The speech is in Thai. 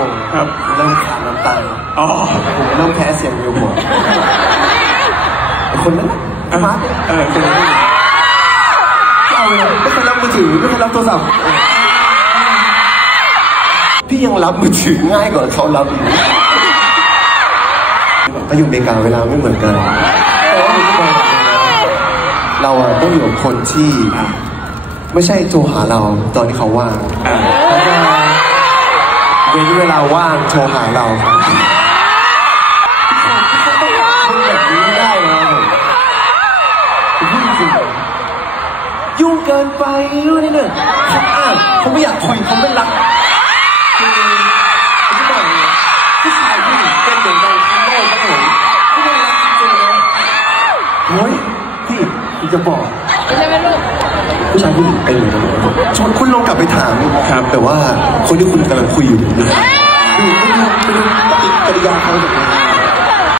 โมงครับเริ่มขาดน้ำตาลผมเริ่มแพ้เสียงเร็วผมคนนั้นมาคนนั้นเอาเลยไม่เคยรับมือถือไม่เคยรับโทรศัพท์พี่ยังรับมือถือง่ายกว่าเขารับไปอยู่อเมริกาเวลาไม่เหมือนกันแต่ว่าเราต้องอยู่กับคนที่ไม่ใช่โทรหาเราตอนที่เขาว่างเว้นเวลาว่างโทรหาเราแบบนี้ไม่ได้นะยุ่งเกินไปยุ่งนิดหนึ่งเขาไม่อยากคุยเขาไม่รักผู้ชายที่เป็นเหมือนกันทั้งโลกทั้งหมดไม่ได้รักจริงๆนะโอ้ยพี่จะบอกผู้ชายที่เป็นเหมือนกันชวนคุณลองกลับไปถามแต่ว่าคนที่คุณกำลังคุยอยู่ไม่รู้ปฏิกิริยาเขาแบบไหน